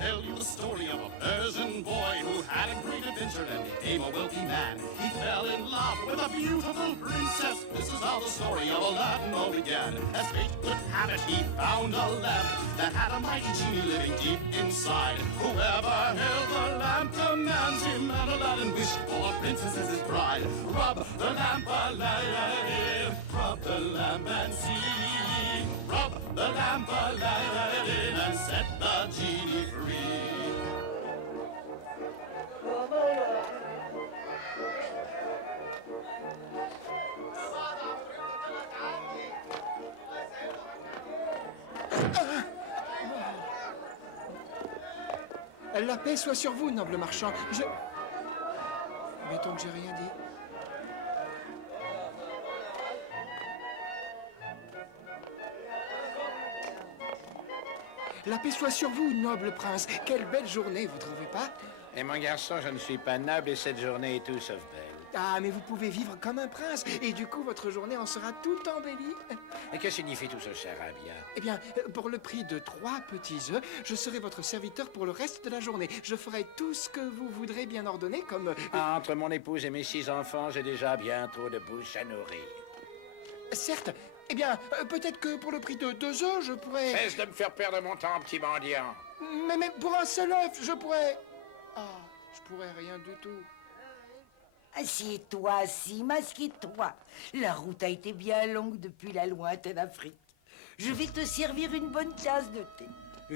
tell you the story of a Persian boy who had a great adventure and became a wealthy man. He fell in love with a beautiful princess. This is how the story of Aladdin all began. As fate would have it, he found a lamp that had a mighty genie living deep inside. Whoever held the lamp commands him, and Aladdin wished for a princess as his bride. Rub the lamp, Aladdin, rub the lamp and see. Rub the lamp, Aladdin, and set the genie free. La paix soit sur vous, noble marchand. Mettons que j'ai rien dit. La paix soit sur vous, noble prince. Quelle belle journée, vous trouvez pas? Et mon garçon, je ne suis pas noble et cette journée est tout sauf belle. Ah, mais vous pouvez vivre comme un prince, et du coup, votre journée en sera tout embellie. Et que signifie tout ce charabia? Eh bien, pour le prix de 3 petits œufs, je serai votre serviteur pour le reste de la journée. Je ferai tout ce que vous voudrez bien ordonner, comme... Entre mon épouse et mes 6 enfants, j'ai déjà bien trop de bouche à nourrir. Certes. Eh bien, peut-être que pour le prix de 2 œufs, je pourrais... Cesse de me faire perdre mon temps, petit mendiant. Mais pour un seul œuf, je pourrais... Ah, je pourrais rien du tout. Assieds-toi, Assim, assieds-toi. La route a été bien longue depuis la lointaine Afrique. Je vais te servir une bonne tasse de thé.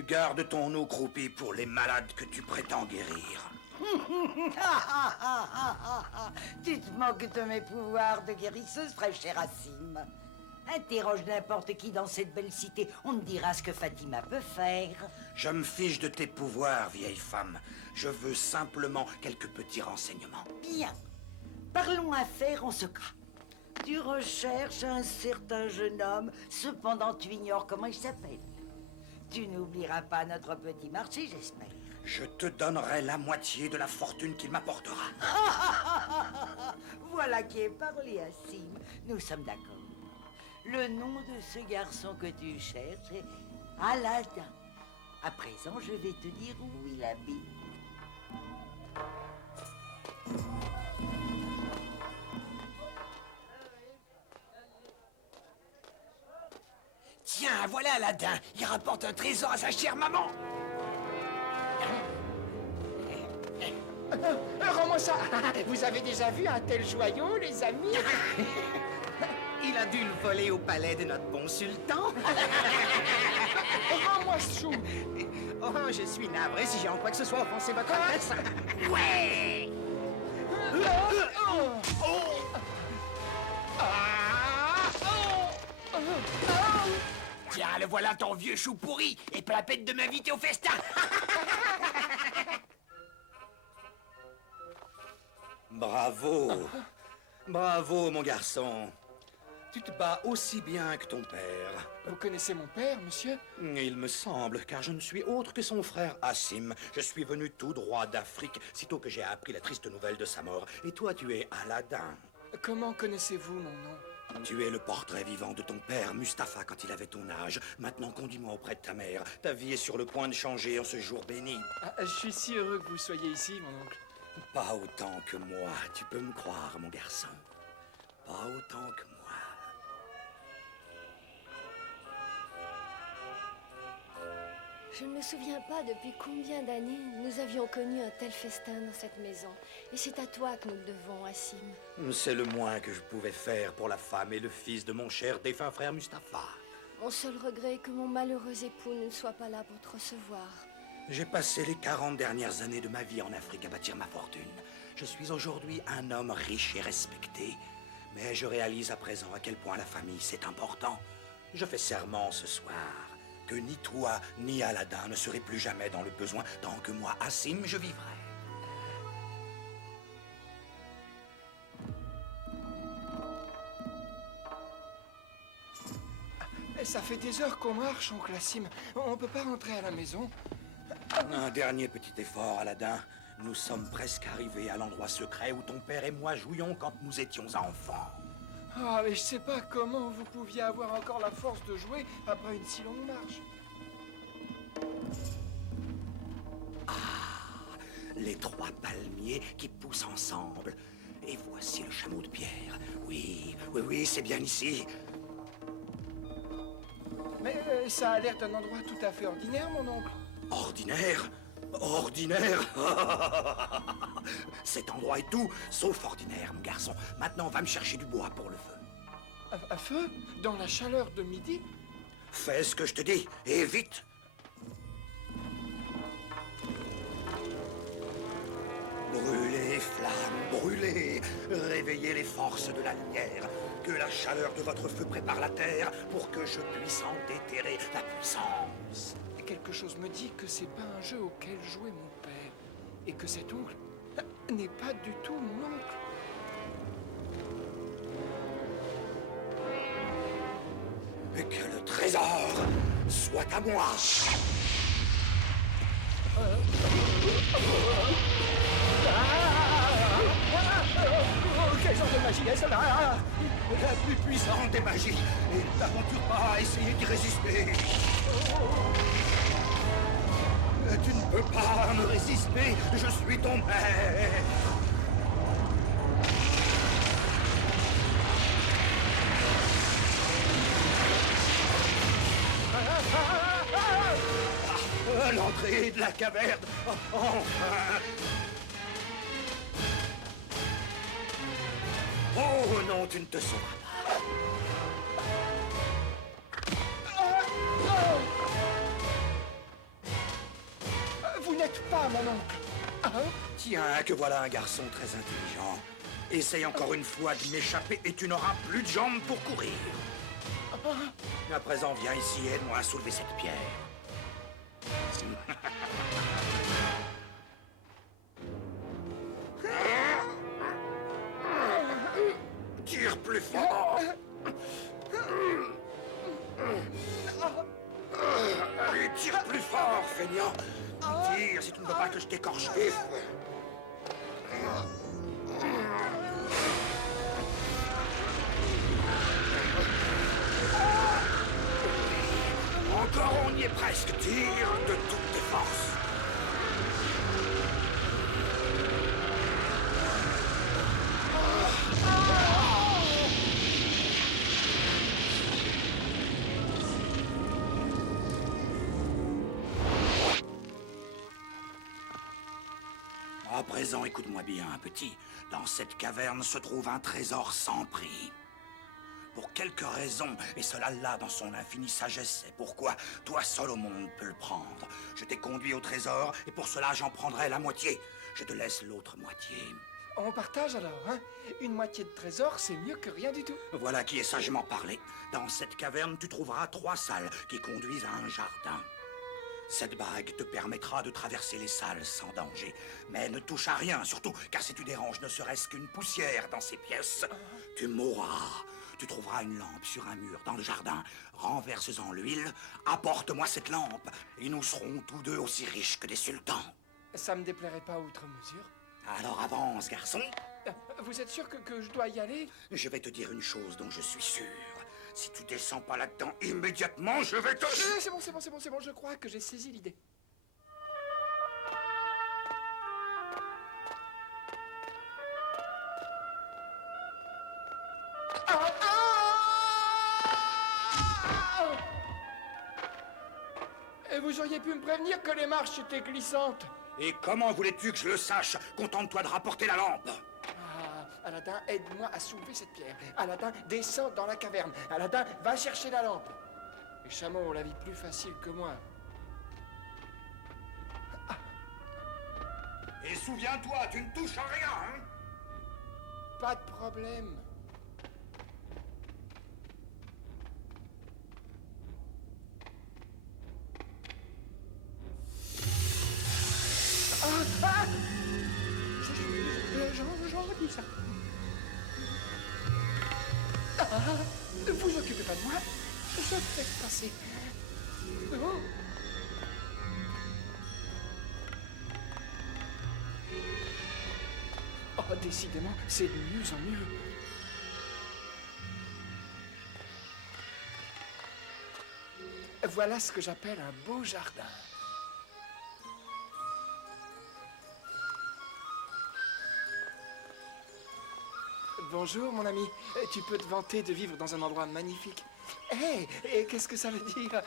Garde ton eau croupie pour les malades que tu prétends guérir. Tu te moques de mes pouvoirs de guérisseuse, très cher Assim. Interroge n'importe qui dans cette belle cité, on te dira ce que Fatima peut faire. Je me fiche de tes pouvoirs, vieille femme. Je veux simplement quelques petits renseignements. Bien. Parlons affaires en secret. Tu recherches un certain jeune homme, cependant tu ignores comment il s'appelle. Tu n'oublieras pas notre petit marché, j'espère. Je te donnerai la moitié de la fortune qu'il m'apportera. Voilà qui est parlé, Assim. Nous sommes d'accord. Le nom de ce garçon que tu cherches est Aladdin. À présent, je vais te dire où il habite. Tiens, voilà Aladdin. Il rapporte un trésor à sa chère maman. Rends-moi ça. Vous avez déjà vu un tel joyau, les amis? Il a dû le voler au palais de notre bon sultan. Rends-moi ce chou. Oh, je suis navré si j'ai en quoi que ce soit offensé votre adresse. Ouais. Tiens, le voilà ton vieux chou pourri. Et pas la peine de m'inviter au festin. Bravo. Bravo, mon garçon. Tu te bats aussi bien que ton père. Vous connaissez mon père, monsieur? Il me semble, car je ne suis autre que son frère Assim. Je suis venu tout droit d'Afrique, sitôt que j'ai appris la triste nouvelle de sa mort. Et toi, tu es Aladdin. Comment connaissez-vous mon nom? Tu es le portrait vivant de ton père, Mustapha, quand il avait ton âge. Maintenant, conduis-moi auprès de ta mère. Ta vie est sur le point de changer en ce jour béni. Ah, je suis si heureux que vous soyez ici, mon oncle. Pas autant que moi, tu peux me croire, mon garçon. Pas autant que moi. Je ne me souviens pas depuis combien d'années nous avions connu un tel festin dans cette maison. Et c'est à toi que nous le devons, Assim. C'est le moins que je pouvais faire pour la femme et le fils de mon cher défunt frère Mustapha. Mon seul regret est que mon malheureux époux ne soit pas là pour te recevoir. J'ai passé les 40 dernières années de ma vie en Afrique à bâtir ma fortune. Je suis aujourd'hui un homme riche et respecté. Mais je réalise à présent à quel point la famille, c'est important. Je fais serment ce soir que ni toi, ni Aladdin ne serez plus jamais dans le besoin tant que moi, Assim, je vivrai. Ça fait des heures qu'on marche, oncle Assim. On peut pas rentrer à la maison. Un dernier petit effort, Aladdin. Nous sommes presque arrivés à l'endroit secret où ton père et moi jouions quand nous étions enfants. Ah, mais je sais pas comment vous pouviez avoir encore la force de jouer après une si longue marche. les 3 palmiers qui poussent ensemble. Et voici le chameau de pierre. Oui, oui, oui, c'est bien ici. Mais ça a l'air d'un endroit tout à fait ordinaire, mon oncle. Ordinaire? Ordinaire? Cet endroit est tout sauf ordinaire, mon garçon. Maintenant, va me chercher du bois pour le feu. À feu? Dans la chaleur de midi? Fais ce que je te dis, et vite! Brûlez, flammes, brûlez! Réveillez les forces de la lumière. Que la chaleur de votre feu prépare la terre pour que je puisse en déterrer la puissance. Quelque chose me dit que c'est pas un jeu auquel jouait mon père. Et que cet oncle n'est pas du tout mon oncle. Et que le trésor soit à moi. Quel genre de magie est cela? La plus puissante des magies. Et t'aventure pas à essayer d'y résister. Tu ne peux pas me résister. Je suis ton maître. L'entrée de la caverne. Enfin. Oh non, tu ne te sauveras pas. Vous n'êtes pas mon oncle. Hein? Tiens, que voilà un garçon très intelligent. Essaye encore une fois de m'échapper et tu n'auras plus de jambes pour courir. À présent, viens ici et aide-moi à soulever cette pierre. Tire plus fort. Allez, tire plus fort, feignant. Tire si tu ne veux pas que je t'écorche vif. Encore, on y est presque. Tire de toutes tes forces. À présent, écoute-moi bien, petit. Dans cette caverne se trouve un trésor sans prix. Pour quelque raison, et cela là dans son infinie sagesse, c'est pourquoi toi seul au monde peux le prendre. Je t'ai conduit au trésor, et pour cela j'en prendrai la moitié. Je te laisse l'autre moitié. On partage alors, hein? Une moitié de trésor, c'est mieux que rien du tout. Voilà qui est sagement parlé. Dans cette caverne, tu trouveras 3 salles qui conduisent à un jardin. Cette bague te permettra de traverser les salles sans danger. Mais ne touche à rien, surtout, car si tu déranges ne serait-ce qu'une poussière dans ces pièces, tu mourras. Tu trouveras une lampe sur un mur dans le jardin. Renverse-en l'huile, apporte-moi cette lampe, et nous serons tous deux aussi riches que des sultans. Ça me déplairait pas outre mesure. Alors avance, garçon. Vous êtes sûr que je dois y aller? Je vais te dire une chose dont je suis sûr. Si tu descends pas là-dedans immédiatement, je vais te... C'est bon, je crois que j'ai saisi l'idée. Et vous auriez pu me prévenir que les marches étaient glissantes. Et comment voulais-tu que je le sache? Contente-toi de rapporter la lampe. Aladdin, aide-moi à soulever cette pierre. Aladdin, descends dans la caverne. Aladdin, va chercher la lampe. Les chameaux ont la vie plus facile que moi. Et souviens-toi, tu ne touches à rien, hein? Pas de problème. J'en redis ça. Vous occupez pas de moi. Je fais passer. Oh, décidément, c'est de mieux en mieux. Voilà ce que j'appelle un beau jardin. bonjour, mon ami. Tu peux te vanter de vivre dans un endroit magnifique. Hé, et qu'est-ce que ça veut dire?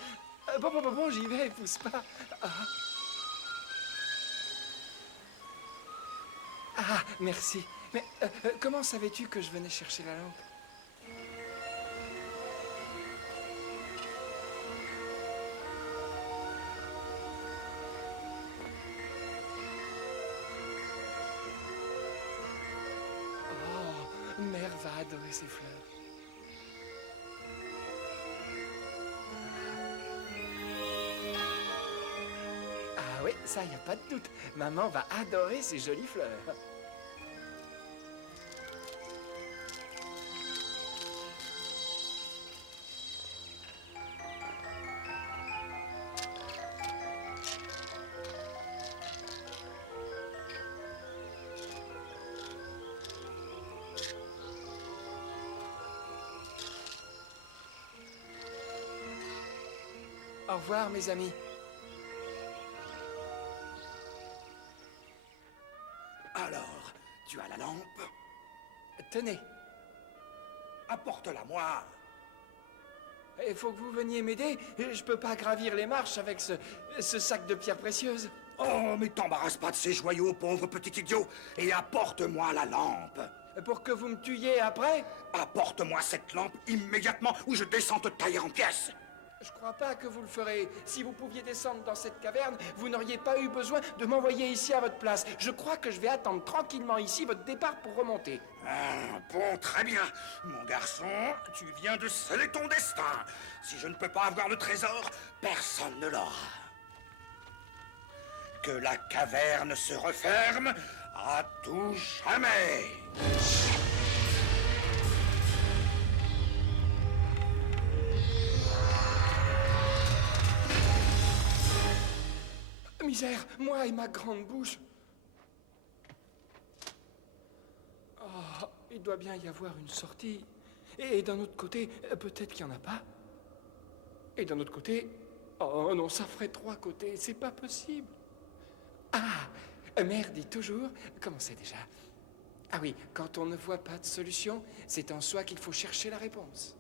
Bon, j'y vais, pousse pas. Ah, merci. Mais comment savais-tu que je venais chercher la lampe? Oh, Mère va adorer ces fleurs. Ah oui, ça, y a pas de doute. Maman va adorer ces jolies fleurs. Au revoir, mes amis. Alors, tu as la lampe? Tenez, Apporte-la-moi. il faut que vous veniez m'aider. Je peux pas gravir les marches avec ce sac de pierres précieuses. Oh, mais t'embarrasse pas de ces joyaux, pauvre petit idiot, et apporte-moi la lampe. Pour que vous me tuiez après? Apporte-moi cette lampe immédiatement ou je descends te tailler en pièces. Je crois pas que vous le ferez. Si vous pouviez descendre dans cette caverne, vous n'auriez pas eu besoin de m'envoyer ici à votre place. Je crois que je vais attendre tranquillement ici votre départ pour remonter. Ah, bon, très bien. Mon garçon, tu viens de sceller ton destin. Si je ne peux pas avoir le trésor, personne ne l'aura. Que la caverne se referme à tout jamais. Misère, moi et ma grande bouche. Oh, il doit bien y avoir une sortie. Et d'un autre côté, peut-être qu'il n'y en a pas. Et d'un autre côté, oh non, ça ferait 3 côtés, c'est pas possible. Ah, mère dit toujours, comment c'est déjà? Ah oui, quand on ne voit pas de solution, c'est en soi qu'il faut chercher la réponse.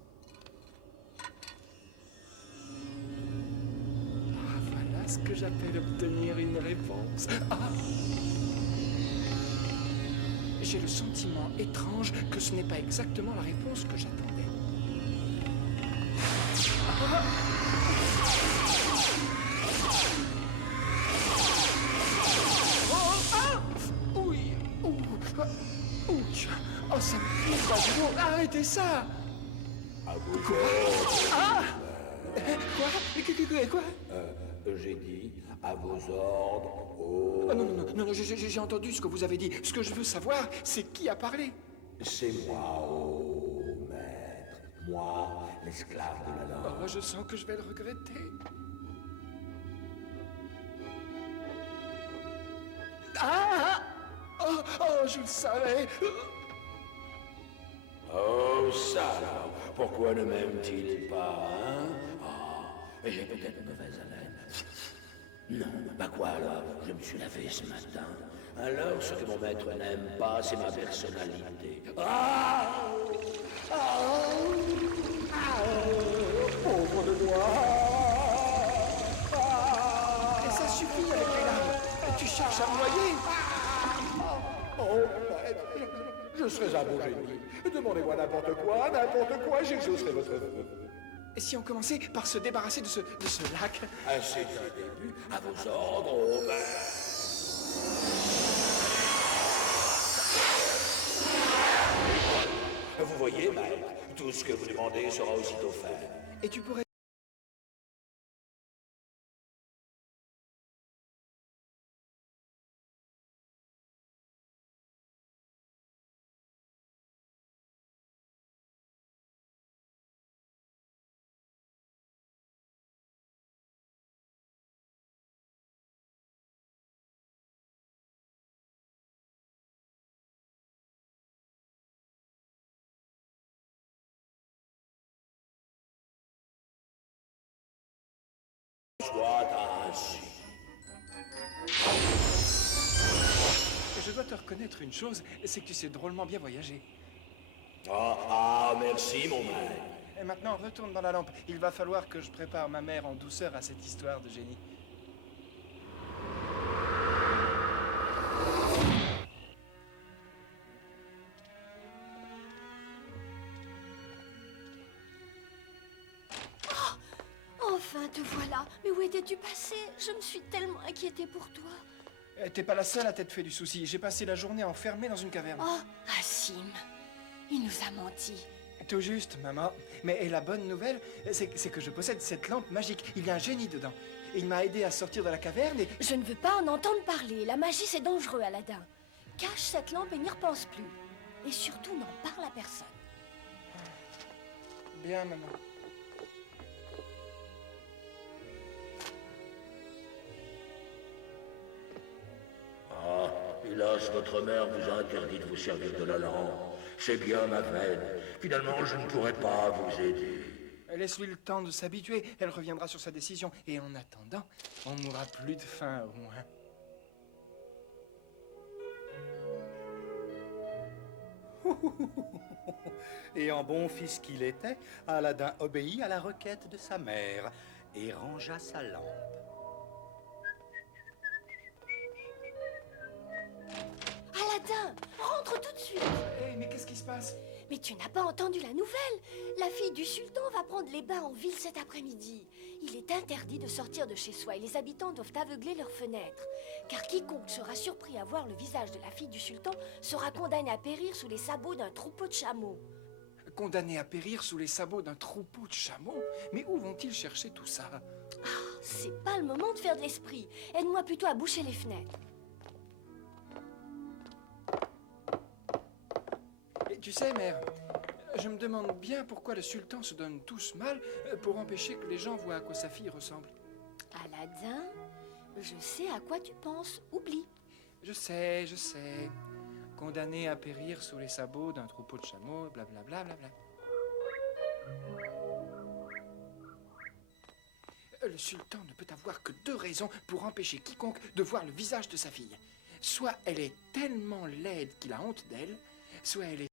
Voilà ce que j'appelle obtenir une réponse. Ah! J'ai le sentiment étrange que ce n'est pas exactement la réponse que j'attendais. Ah! Oh! Ah! Oui! Ouh! Ouch! Oh, ça me pique dans le dos! Arrêtez ça! Quoi? Ah! Quoi? J'ai dit à vos ordres. Oh. Oh, non, j'ai entendu ce que vous avez dit. Ce que je veux savoir, c'est qui a parlé. C'est moi, oh maître. Moi, l'esclave de la lampe. Oh, je sens que je vais le regretter. Ah! Oh, je le savais. Oh, ça alors. Pourquoi ne m'aime-t-il pas, hein? Ah, j'ai peut-être mauvaise haleine. Non, bah quoi alors? Je me suis lavé ce matin. Alors, ce que mon maître n'aime pas, c'est ma personnalité. Ah! Pauvre de moi! Et ça suffit avec les larmes. Tu cherches à me noyer. Oh, maître, je serais un beau génie. Demandez-moi n'importe quoi, j'exaucerai votre vœu. Et si on commençait par se débarrasser de ce lac? C'est un début. À vos ordres, oh maître. Vous voyez, maître, tout ce que vous demandez sera aussitôt fait. Et tu pourrais... Soit ainsi. Je dois te reconnaître une chose, c'est que tu sais drôlement bien voyager. Merci, mon maître. Et maintenant, retourne dans la lampe. Il va falloir que je prépare ma mère en douceur à cette histoire de génie. Enfin, te voilà. Mais où étais-tu passé? Je me suis tellement inquiétée pour toi. T'es pas la seule à t'être fait du souci. J'ai passé la journée enfermé dans une caverne. Oh, Hassim, il nous a menti. Tout juste, maman. Mais la bonne nouvelle, c'est que je possède cette lampe magique. Il y a un génie dedans. Et il m'a aidé à sortir de la caverne et... Je ne veux pas en entendre parler. La magie, c'est dangereux, Aladdin. Cache cette lampe et n'y repense plus. Et surtout, n'en parle à personne. Bien, maman. Hélas, votre mère vous a interdit de vous servir de la lampe. C'est bien, ma veine. Finalement, je ne pourrai pas vous aider. Laisse-lui le temps de s'habituer. Elle reviendra sur sa décision. Et en attendant, on n'aura plus de faim, au moins. Et en bon fils qu'il était, Aladdin obéit à la requête de sa mère et rangea sa lampe. Aladdin, rentre tout de suite. Hé, mais qu'est-ce qui se passe? Mais tu n'as pas entendu la nouvelle? La fille du sultan va prendre les bains en ville cet après-midi. Il est interdit de sortir de chez soi et les habitants doivent aveugler leurs fenêtres. Car quiconque sera surpris à voir le visage de la fille du sultan sera condamné à périr sous les sabots d'un troupeau de chameaux. Condamné à périr sous les sabots d'un troupeau de chameaux? Mais où vont-ils chercher tout ça? C'est pas le moment de faire de l'esprit. Aide-moi plutôt à boucher les fenêtres. Et tu sais, mère, je me demande bien pourquoi le sultan se donne tous mal pour empêcher que les gens voient à quoi sa fille ressemble. Aladdin, je sais à quoi tu penses. Oublie. Je sais. Condamné à périr sous les sabots d'un troupeau de chameaux, blablabla. Le sultan ne peut avoir que deux raisons pour empêcher quiconque de voir le visage de sa fille. Soit elle est tellement laide qu'il a honte d'elle, soit elle est...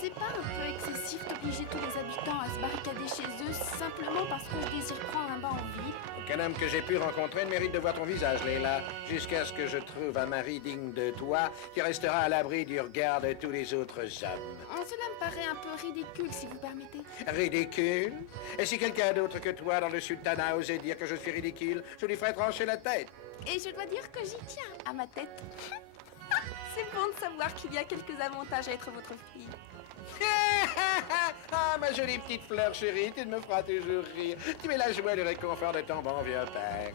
C'est pas un peu excessif d'obliger tous les habitants à se barricader chez eux simplement parce qu'on désire prendre un bain en ville? Aucun homme que j'ai pu rencontrer ne mérite de voir ton visage, Leila, jusqu'à ce que je trouve un mari digne de toi qui restera à l'abri du regard de tous les autres hommes. Cela me paraît un peu ridicule, si vous permettez. Ridicule? Et si quelqu'un d'autre que toi dans le sultanat osait dire que je suis ridicule, je lui ferai trancher la tête. Et je dois dire que j'y tiens, à ma tête. C'est bon de savoir qu'il y a quelques avantages à être votre fille. Ah, ma jolie petite fleur chérie, tu me feras toujours rire. Tu es la joie et le réconfort de ton bon vieux père.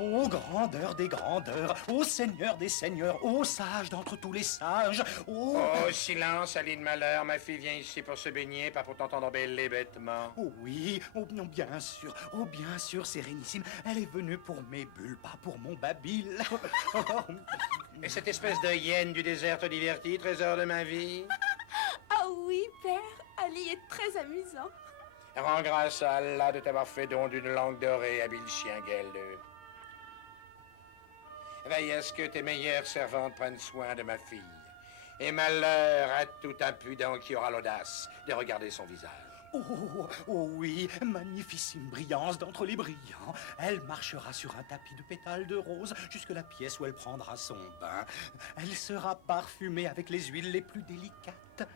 Ô grandeur des grandeurs, ô seigneur des seigneurs, ô sage d'entre tous les sages, ô... Oh, silence, Aline Malheur, ma fille vient ici pour se baigner, pas pour t'entendre bêler bêtement. Oh oui, oh non, bien sûr, Sérénissime, elle est venue pour mes bulles, pas pour mon babil. Et cette espèce de hyène du désert te divertit, trésor de ma vie? Ah oui, père, Ali est très amusant. Rends grâce à Allah de t'avoir fait don d'une langue dorée, habile chien gâleux. Veille à ce que tes meilleures servantes prennent soin de ma fille. Et malheur à tout impudent qui aura l'audace de regarder son visage. Oh oui, magnificime brillance d'entre les brillants. Elle marchera sur un tapis de pétales de rose jusque la pièce où elle prendra son bain. Elle sera parfumée avec les huiles les plus délicates.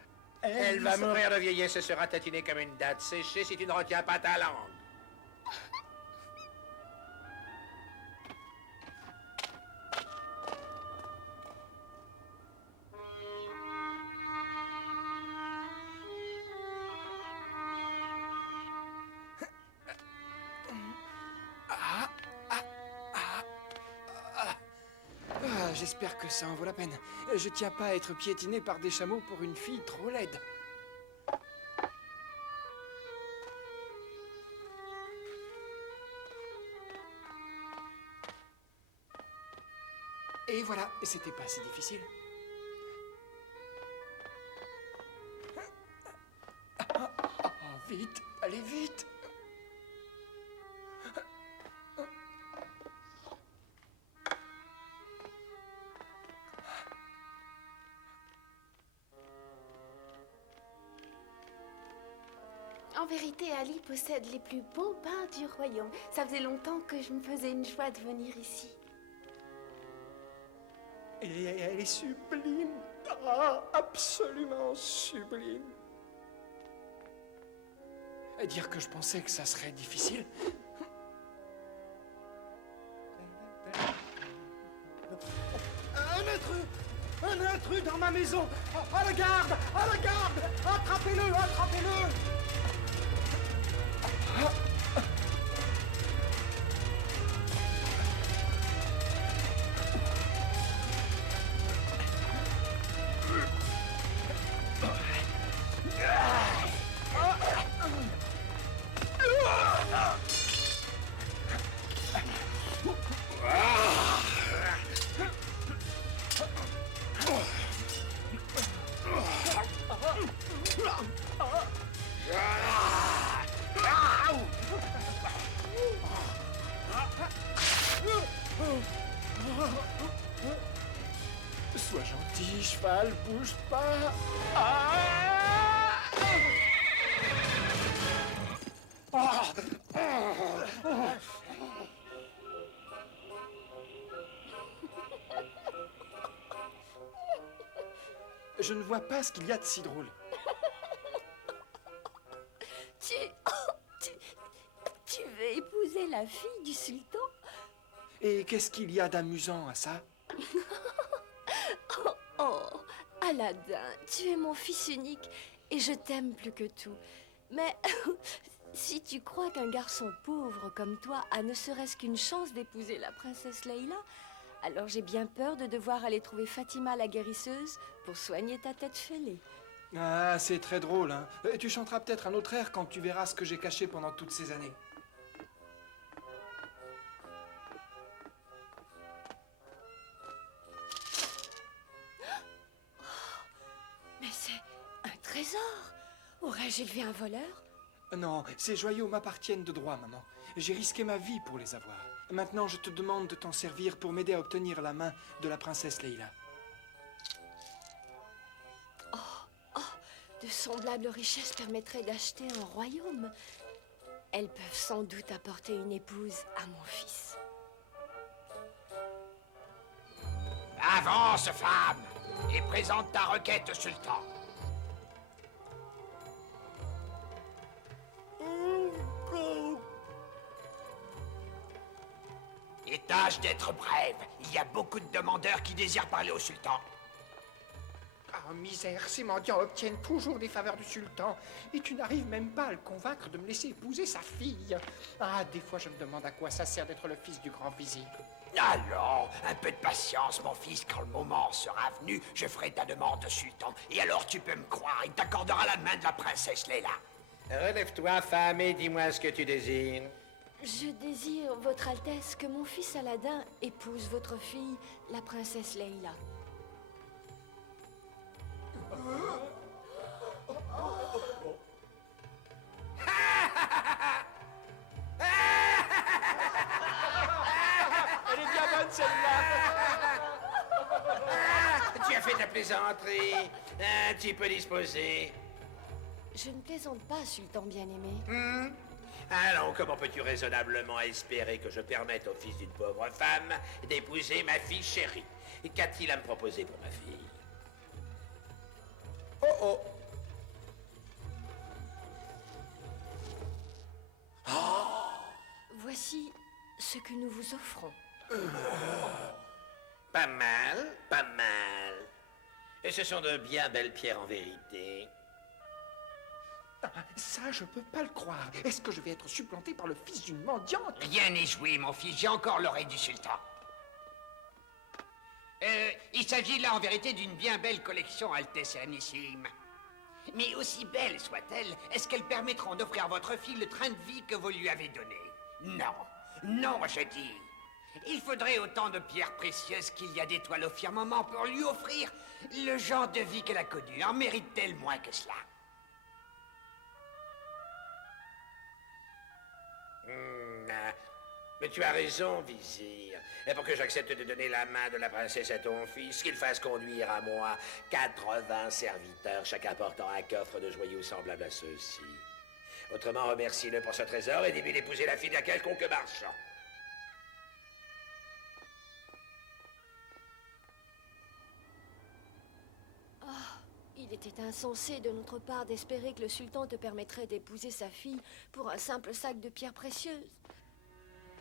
Elle va mourir de vieillesse et sera tatinée comme une date séchée si tu ne retiens pas ta langue. j'espère que ça en vaut la peine. Je tiens pas à être piétiné par des chameaux pour une fille trop laide. Et voilà, c'était pas si difficile. Vite, allez vite. En vérité, Ali possède les plus beaux bains du royaume. Ça faisait longtemps que je me faisais une joie de venir ici. Et elle est sublime. Ah, absolument sublime. À dire que je pensais que ça serait difficile. Un intrus dans ma maison. À la garde, à la garde. Attrapez-le, attrapez-le. Sois gentil, cheval, bouge pas. Je ne vois pas ce qu'il y a de si drôle. Tu veux épouser la fille du sultan? Et qu'est-ce qu'il y a d'amusant à ça? Oh, Aladdin, tu es mon fils unique et je t'aime plus que tout. Mais si tu crois qu'un garçon pauvre comme toi a ne serait-ce qu'une chance d'épouser la princesse Leïla, alors j'ai bien peur de devoir aller trouver Fatima la guérisseuse pour soigner ta tête fêlée. Ah, c'est très drôle, hein. Tu chanteras peut-être un autre air quand tu verras ce que j'ai caché pendant toutes ces années. Mais c'est un trésor! Aurais-je élevé un voleur? Non, ces joyaux m'appartiennent de droit, maman. J'ai risqué ma vie pour les avoir. Maintenant, je te demande de t'en servir pour m'aider à obtenir la main de la princesse Leïla. De semblables richesses permettraient d'acheter un royaume. Elles peuvent sans doute apporter une épouse à mon fils. Avance, femme, et présente ta requête au sultan. Et tâche d'être brève. Il y a beaucoup de demandeurs qui désirent parler au sultan. Ah, misère, ces mendiants obtiennent toujours des faveurs du sultan. Et tu n'arrives même pas à le convaincre de me laisser épouser sa fille. Ah, des fois, je me demande à quoi ça sert d'être le fils du grand vizir. Allons, un peu de patience, mon fils. Quand le moment sera venu, je ferai ta demande au sultan. Et alors tu peux me croire, il t'accordera la main de la princesse Leïla. Relève-toi, femme, et dis-moi ce que tu désires. Je désire, Votre Altesse, que mon fils Aladdin épouse votre fille, la princesse Leïla. Elle est bien bonne, celle-là. Tu as fait ta plaisanterie. Un petit peu disposé. Je ne plaisante pas, sultan bien-aimé. Allons, comment peux-tu raisonnablement espérer que je permette au fils d'une pauvre femme d'épouser ma fille chérie? Qu'a-t-il à me proposer pour ma fille? Oh. Voici ce que nous vous offrons. Pas mal, pas mal. Et ce sont de bien belles pierres en vérité. Ah, ça, je peux pas le croire. Est-ce que je vais être supplanté par le fils d'une mendiante? Rien n'est joué, mon fils. J'ai encore l'oreille du sultan. Il s'agit là en vérité d'une bien belle collection, Altesse Sérénissime. Mais aussi belle soit-elle, est-ce qu'elle permettront d'offrir à votre fille le train de vie que vous lui avez donné? Non, non, je dis. Il faudrait autant de pierres précieuses qu'il y a d'étoiles au firmament pour lui offrir le genre de vie qu'elle a connu. En mérite-t-elle moins que cela? Mais tu as raison, vizir. Et pour que j'accepte de donner la main de la princesse à ton fils, qu'il fasse conduire à moi 80 serviteurs, chacun portant un coffre de joyaux semblable à ceux-ci. Autrement, remercie-le pour ce trésor et dis-lui d'épouser la fille d'un quelconque marchand. Il était insensé de notre part d'espérer que le sultan te permettrait d'épouser sa fille pour un simple sac de pierres précieuses.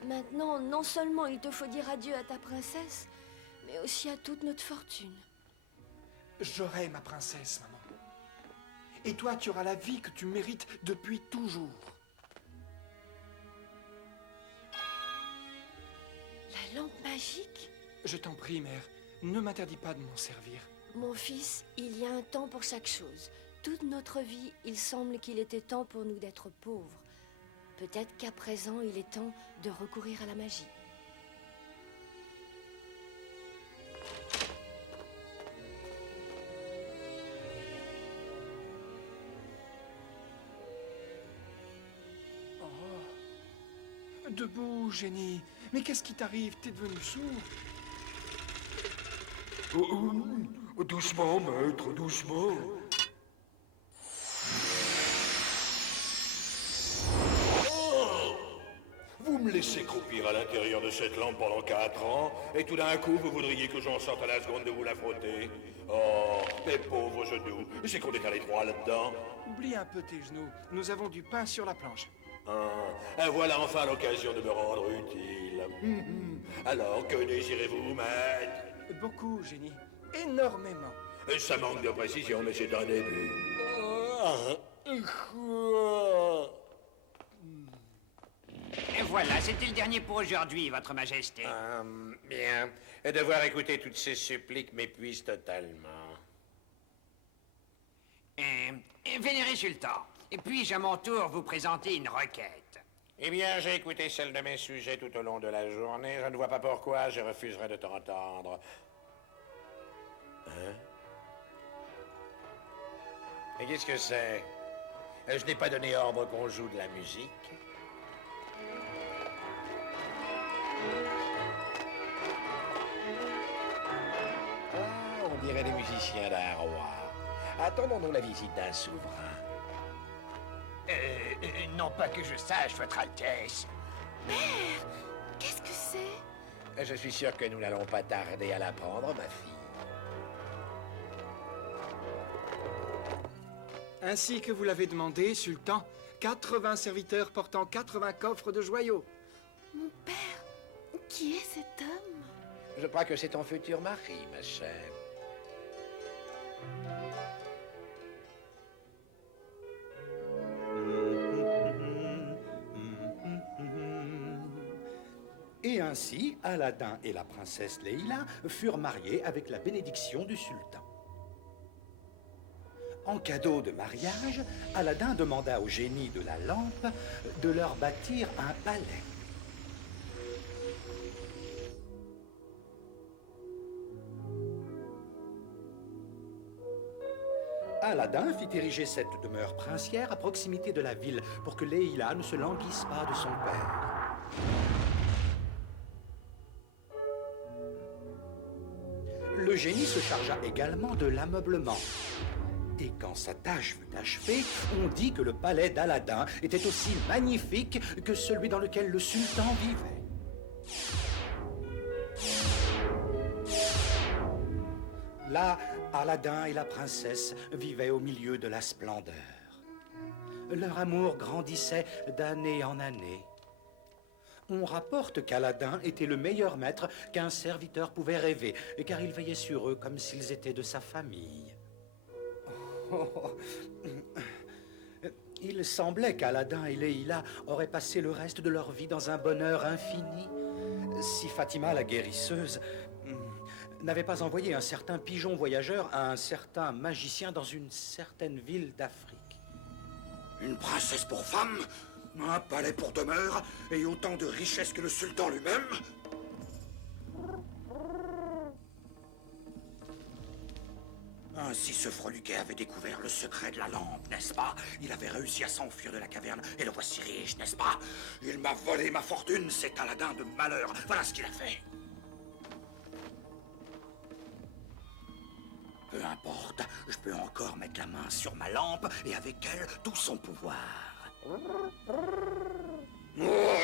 Maintenant, non seulement il te faut dire adieu à ta princesse, mais aussi à toute notre fortune. J'aurai ma princesse, maman. Et toi, tu auras la vie que tu mérites depuis toujours. La lampe magique? Je t'en prie, mère, ne m'interdis pas de m'en servir. Mon fils, il y a un temps pour chaque chose. Toute notre vie, il semble qu'il était temps pour nous d'être pauvres. Peut-être qu'à présent, il est temps de recourir à la magie. Oh. Debout, génie. Mais qu'est-ce qui t'arrive? T'es devenu sourd? Doucement, maître, doucement. Vous me laissez croupir à l'intérieur de cette lampe pendant 4 ans, et tout d'un coup, vous voudriez que j'en sorte à la seconde de vous la frotter? Oh, mes pauvres genoux, c'est qu'on est à l'étroit là-dedans. Oublie un peu tes genoux. Nous avons du pain sur la planche. Voilà enfin l'occasion de me rendre utile. Alors, que désirez-vous, maître? Beaucoup, génie. Énormément. Ça manque de précision, mais c'est un début. Et voilà, c'était le dernier pour aujourd'hui, votre majesté. Bien. Et devoir écouter toutes ces suppliques m'épuise totalement. Vénéré sultan, puis-je à mon tour vous présenter une requête? Eh bien, j'ai écouté celle de mes sujets tout au long de la journée. Je ne vois pas pourquoi je refuserais de t'entendre. Hein? Et qu'est-ce que c'est? Je n'ai pas donné ordre qu'on joue de la musique. On dirait les musiciens d'un roi. Attendons-nous la visite d'un souverain. Non pas que je sache, votre Altesse. Père, qu'est-ce que c'est? Je suis sûr que nous n'allons pas tarder à l'apprendre, ma fille. Ainsi que vous l'avez demandé, sultan, 80 serviteurs portant 80 coffres de joyaux. Mon père, qui est cet homme? Je crois que c'est ton futur mari, ma chère. Et ainsi, Aladdin et la princesse Leila furent mariés avec la bénédiction du sultan. En cadeau de mariage, Aladdin demanda au génie de la lampe de leur bâtir un palais. Aladdin fit ériger cette demeure princière à proximité de la ville pour que Leila ne se languisse pas de son père. Le génie se chargea également de l'ameublement. Et quand sa tâche fut achevée, on dit que le palais d'Aladin était aussi magnifique que celui dans lequel le sultan vivait. Là, Aladin et la princesse vivaient au milieu de la splendeur. Leur amour grandissait d'année en année. On rapporte qu'Aladin était le meilleur maître qu'un serviteur pouvait rêver, car il veillait sur eux comme s'ils étaient de sa famille. Il semblait qu'Aladin et Leila auraient passé le reste de leur vie dans un bonheur infini. Si Fatima, la guérisseuse, n'avait pas envoyé un certain pigeon voyageur à un certain magicien dans une certaine ville d'Afrique. Une princesse pour femme, un palais pour demeure, et autant de richesses que le sultan lui-même? Ainsi ce freluquet avait découvert le secret de la lampe, n'est-ce pas? Il avait réussi à s'enfuir de la caverne, et le voici riche, n'est-ce pas? Il m'a volé ma fortune, cet Aladin de malheur. Voilà ce qu'il a fait. Peu importe, je peux encore mettre la main sur ma lampe, et avec elle, tout son pouvoir. Oh,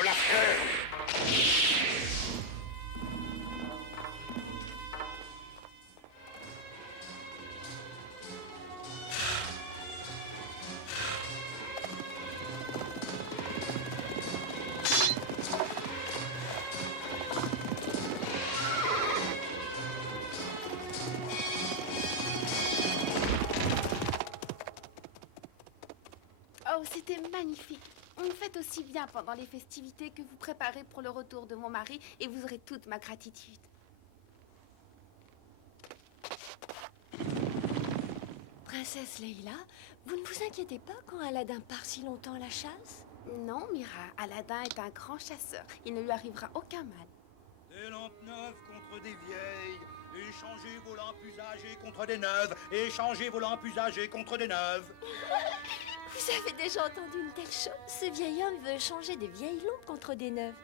la ferme! Oh, c'était magnifique. On fête aussi bien pendant les festivités que vous préparez pour le retour de mon mari et vous aurez toute ma gratitude. Princesse Leila, vous ne vous inquiétez pas quand Aladin part si longtemps à la chasse? Non, Mira, Aladin est un grand chasseur. Il ne lui arrivera aucun mal. Des lampes neuves contre des vieilles. Échangez vos lampes usagées contre des neuves. Échangez vos lampes usagées contre des neuves. Vous avez déjà entendu une telle chose? Ce vieil homme veut changer des vieilles lampes contre des neuves.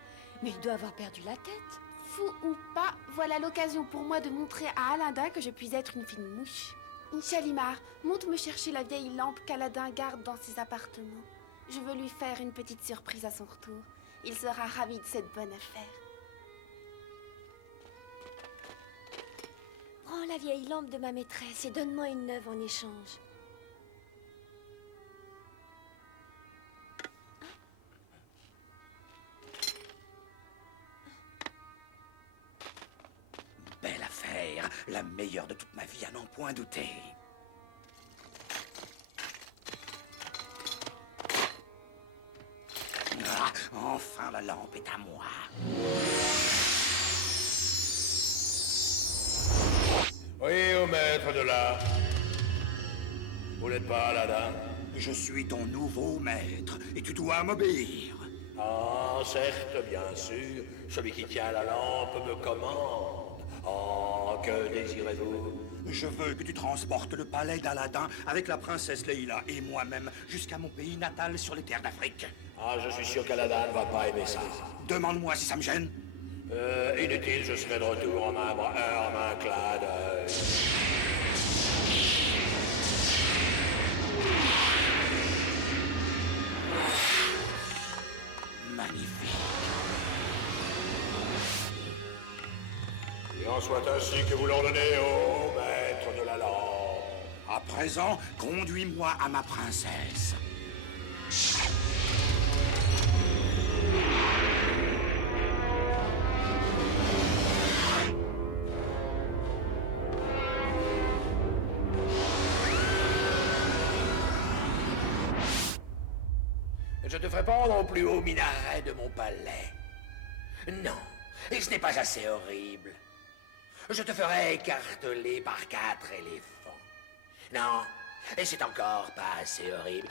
Mais il doit avoir perdu la tête. Fou ou pas, voilà l'occasion pour moi de montrer à Aladin que je puis être une fine mouche. Shalimar, monte me chercher la vieille lampe qu'Aladin garde dans ses appartements. Je veux lui faire une petite surprise à son retour. Il sera ravi de cette bonne affaire. Prends la vieille lampe de ma maîtresse et donne-moi une neuve en échange. Belle affaire, la meilleure de toute ma vie à n'en point douter. Ah, enfin la lampe est à moi. Oui, au maître de l'art. Vous n'êtes pas Aladin? Je suis ton nouveau maître, et tu dois m'obéir. Ah, certes, bien sûr. Celui qui tient la lampe me commande. Oh, que désirez-vous? Je veux que tu transportes le palais d'Aladin avec la princesse Leila et moi-même jusqu'à mon pays natal sur les terres d'Afrique. Ah, je suis sûr qu'Aladin ne va pas aimer ça. Demande-moi si ça me gêne. Inutile, je serai de retour en un clin d'œil. Magnifique. Il en soit ainsi que vous l'ordonnez, ô maître de la lampe. À présent, conduis-moi à ma princesse. Je te ferai pendre au plus haut minaret de mon palais. Non, et ce n'est pas assez horrible. Je te ferai écarteler par 4 éléphants. Non, et c'est encore pas assez horrible.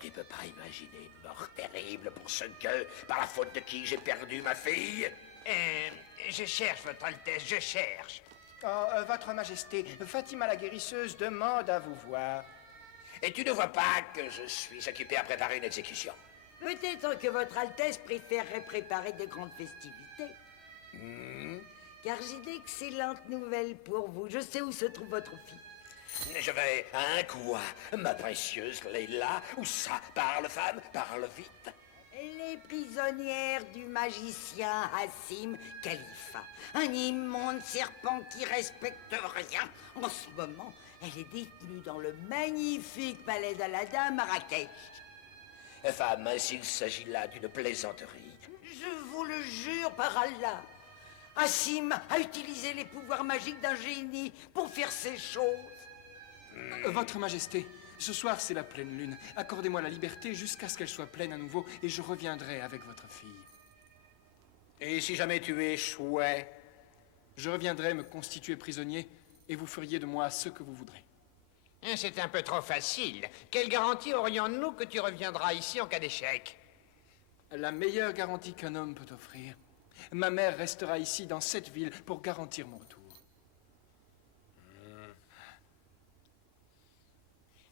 Tu peux pas imaginer une mort terrible pour ce que, par la faute de qui j'ai perdu ma fille? Je cherche, Votre Altesse, je cherche. Oh, Votre Majesté, Fatima la guérisseuse demande à vous voir. Et tu ne vois pas que je suis occupé à préparer une exécution? Peut-être que Votre Altesse préférerait préparer de grandes festivités. Car j'ai d'excellentes nouvelles pour vous. Je sais où se trouve votre fille. Je vais à un quoi, ma précieuse Leila? Où ça? Parle, femme, parle vite. Elle est prisonnière du magicien Hassim Khalifa, un immonde serpent qui respecte rien. En ce moment, elle est détenue dans le magnifique palais d'Aladin, Marrakech. Femme, s'il s'agit là d'une plaisanterie. Je vous le jure par Allah, Hassim a utilisé les pouvoirs magiques d'un génie pour faire ces choses. Votre Majesté, ce soir c'est la pleine lune. Accordez-moi la liberté jusqu'à ce qu'elle soit pleine à nouveau et je reviendrai avec votre fille. Et si jamais tu échouais? Je reviendrai me constituer prisonnier et vous feriez de moi ce que vous voudrez. C'est un peu trop facile. Quelle garantie aurions-nous que tu reviendras ici en cas d'échec? La meilleure garantie qu'un homme peut offrir. Ma mère restera ici dans cette ville pour garantir mon retour.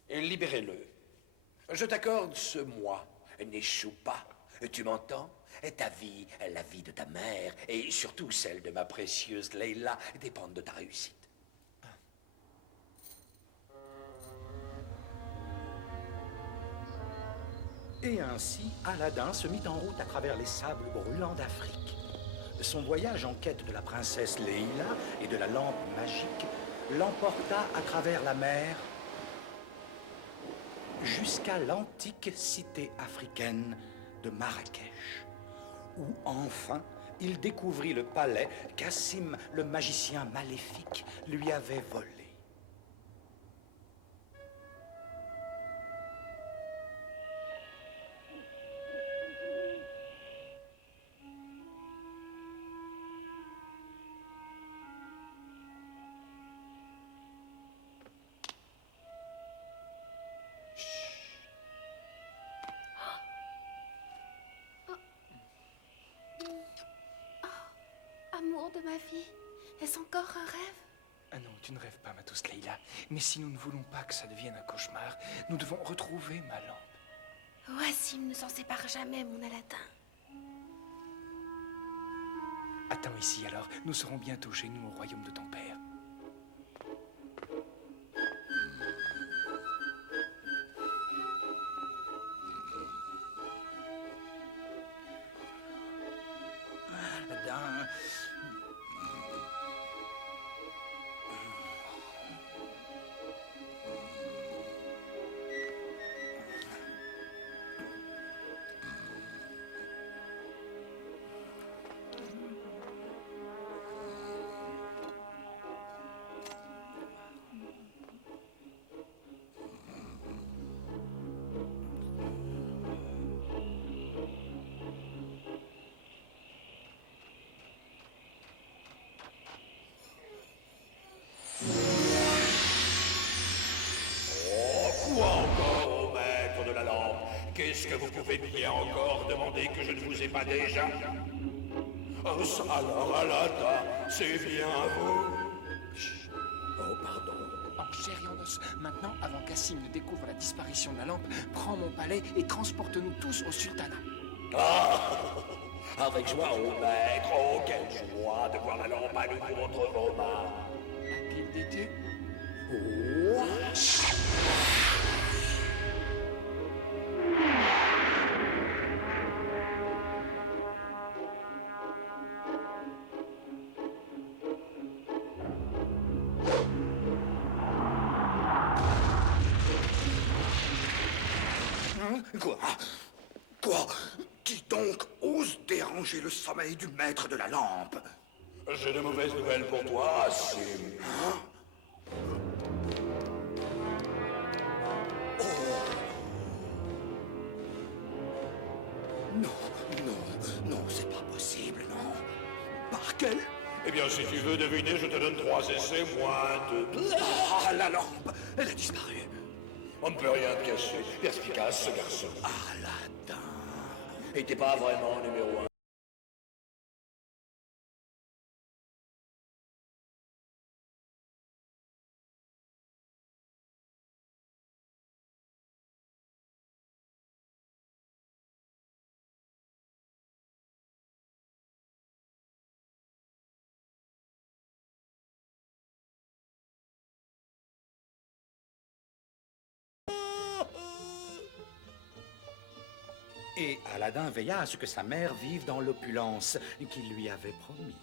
Libérez-le. Je t'accorde ce mois. N'échoue pas. Tu m'entends? Ta vie, la vie de ta mère, et surtout celle de ma précieuse Leila, dépendent de ta réussite. Et ainsi, Aladdin se mit en route à travers les sables brûlants d'Afrique. Son voyage en quête de la princesse Leila et de la lampe magique l'emporta à travers la mer jusqu'à l'antique cité africaine de Marrakech, où enfin il découvrit le palais qu'Assim, le magicien maléfique, lui avait volé. Amour de ma vie, est-ce encore un rêve? Ah non, tu ne rêves pas, ma douce Leila. Mais si nous ne voulons pas que ça devienne un cauchemar, nous devons retrouver ma lampe. Wassim ne s'en sépare jamais, mon Aladdin. Attends ici alors, nous serons bientôt chez nous au royaume de ton père. Aladdin... Qu'est-ce que vous pouvez bien encore demander que je ne vous ai pas déjà? Oh, ça alors, Aladdin, c'est bien vous. Chut. Oh, pardon. En chair et en os. Maintenant, avant qu'Assim ne découvre la disparition de la lampe, prends mon palais et transporte-nous tous au sultanat. Ah, avec joie, ô maître. Oh, quelle joie de voir la lampe à nouveau entre vos mains. La pile d'été. Oh. Quoi? Qui donc ose déranger le sommeil du maître de la lampe? J'ai de mauvaises nouvelles pour toi, Assim. Hein? Oh. Non, non, c'est pas possible, non. Par quel? Eh bien, si tu veux deviner, je te donne 3 essais, moins 2. Ah, la lampe, elle a disparu. On ne peut rien te cacher. Perspicace, ce garçon. Aladdin. Et t'es pas vraiment numéro 1. Et Aladdin veilla à ce que sa mère vive dans l'opulence qu'il lui avait promis.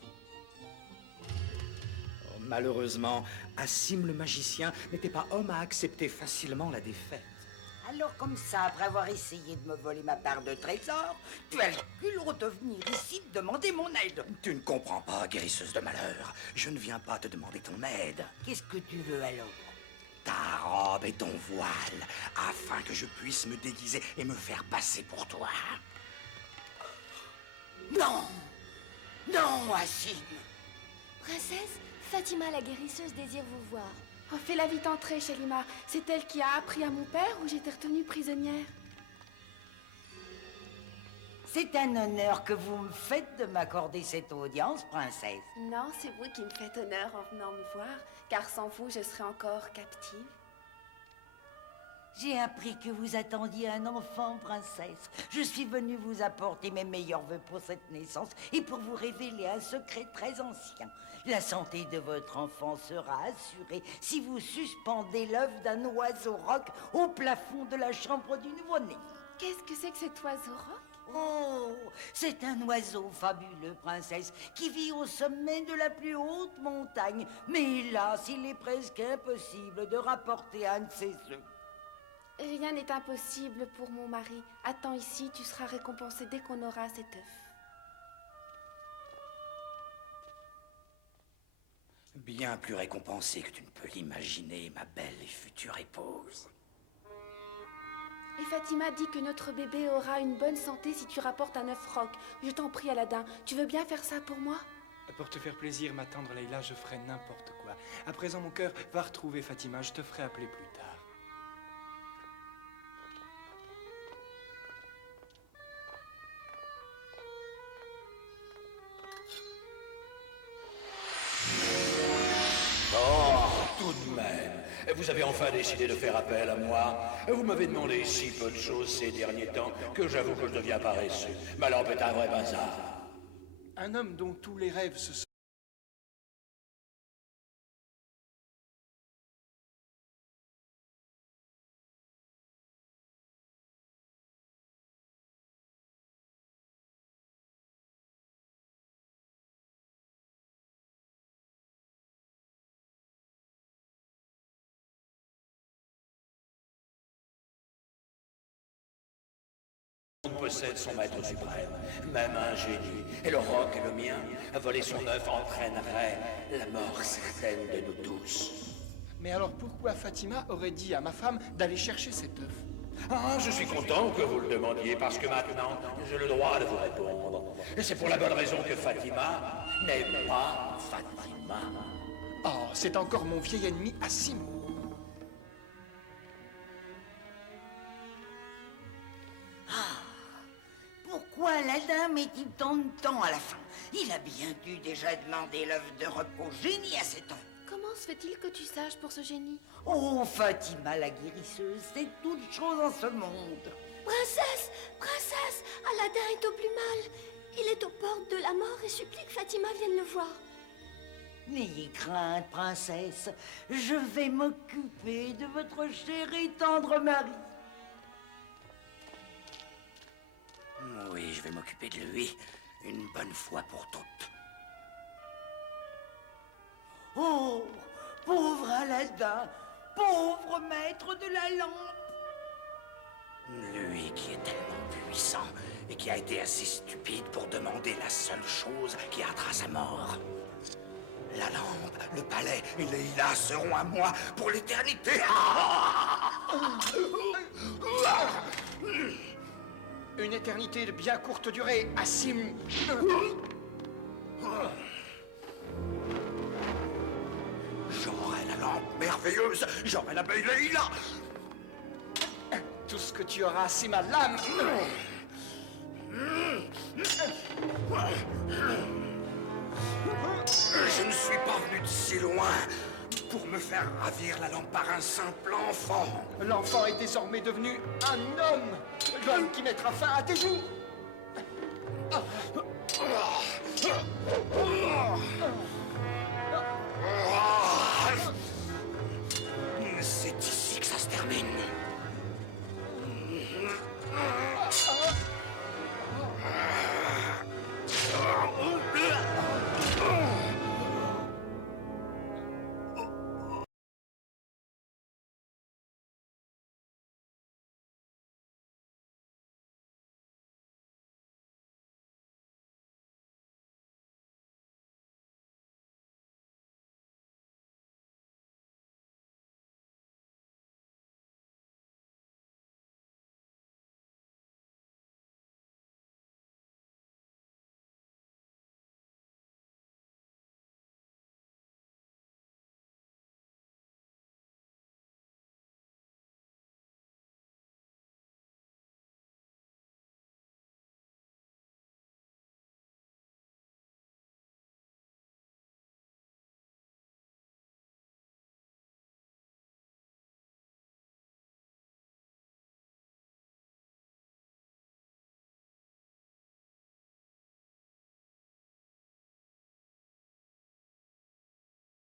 Oh, malheureusement, Assim le magicien n'était pas homme à accepter facilement la défaite. Alors comme ça, après avoir essayé de me voler ma part de trésor, tu as le culot de venir ici te demander mon aide. Tu ne comprends pas, guérisseuse de malheur. Je ne viens pas te demander ton aide. Qu'est-ce que tu veux alors? Ta robe et ton voile, afin que je puisse me déguiser et me faire passer pour toi. Non! Non, Assim! Princesse, Fatima la guérisseuse désire vous voir. Oh, fais-la vite entrer, Shalimar. C'est elle qui a appris à mon père ou j'étais retenue prisonnière? C'est un honneur que vous me faites de m'accorder cette audience, princesse. Non, c'est vous qui me faites honneur en venant me voir, car sans vous, je serais encore captive. J'ai appris que vous attendiez un enfant, princesse. Je suis venue vous apporter mes meilleurs vœux pour cette naissance et pour vous révéler un secret très ancien. La santé de votre enfant sera assurée si vous suspendez l'œuf d'un oiseau roc au plafond de la chambre du nouveau-né. Qu'est-ce que c'est que cet oiseau roc? Oh, c'est un oiseau fabuleux, princesse, qui vit au sommet de la plus haute montagne. Mais hélas, il est presque impossible de rapporter un de ses œufs. Rien n'est impossible pour mon mari. Attends ici, tu seras récompensé dès qu'on aura cet œuf. Bien plus récompensé que tu ne peux l'imaginer, ma belle et future épouse. Et Fatima dit que notre bébé aura une bonne santé si tu rapportes un œuf roc. Je t'en prie, Aladdin, tu veux bien faire ça pour moi? Pour te faire plaisir, ma tendre Leïla, je ferai n'importe quoi. À présent, mon cœur va retrouver Fatima. Je te ferai appeler plus tard. Tout de même, vous avez enfin décidé de faire appel à moi. Vous m'avez demandé si peu de choses ces derniers temps que j'avoue que je deviens paresseux. Ma lampe est un vrai bazar. Un homme dont tous les rêves se sont... On possède son maître suprême, même un génie. Et le roc est le mien. Voler son œuf entraînerait la mort certaine de nous tous. Mais alors pourquoi Fatima aurait dit à ma femme d'aller chercher cet œuf? Ah, je suis content que vous le demandiez, parce que maintenant, j'ai le droit de vous répondre. Et c'est pour la bonne raison que Fatima n'est pas Fatima. Oh, c'est encore mon vieil ennemi Assim. Pourquoi Aladdin met-il tant de temps à la fin? Il a bien dû déjà demander l'œuf de repos génie à cet homme. Comment se fait-il que tu saches pour ce génie? Oh, Fatima la guérisseuse, c'est toute chose en ce monde. Princesse, princesse, Aladdin est au plus mal. Il est aux portes de la mort et supplie que Fatima vienne le voir. N'ayez crainte, princesse. Je vais m'occuper de votre cher et tendre mari. Oui, je vais m'occuper de lui une bonne fois pour toutes. Oh, pauvre Aladdin, pauvre maître de la lampe. Lui qui est tellement puissant et qui a été assez stupide pour demander la seule chose qui hâtera sa mort. La lampe, le palais et Leïla seront à moi pour l'éternité. Une éternité de bien courte durée, Assim. J'aurai la lampe merveilleuse, j'aurai la belle Leïla. Tout ce que tu auras, c'est ma lame. Je ne suis pas venu de si loin pour me faire ravir la lampe par un simple enfant. L'enfant est désormais devenu un homme. L'homme qui mettra fin à tes jours. C'est ici que ça se termine.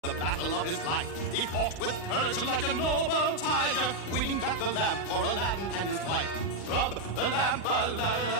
The battle of his life, he fought with courage like a noble tiger, winning back the lamp for Aladdin and his wife. Rub the lamp, Aladdin.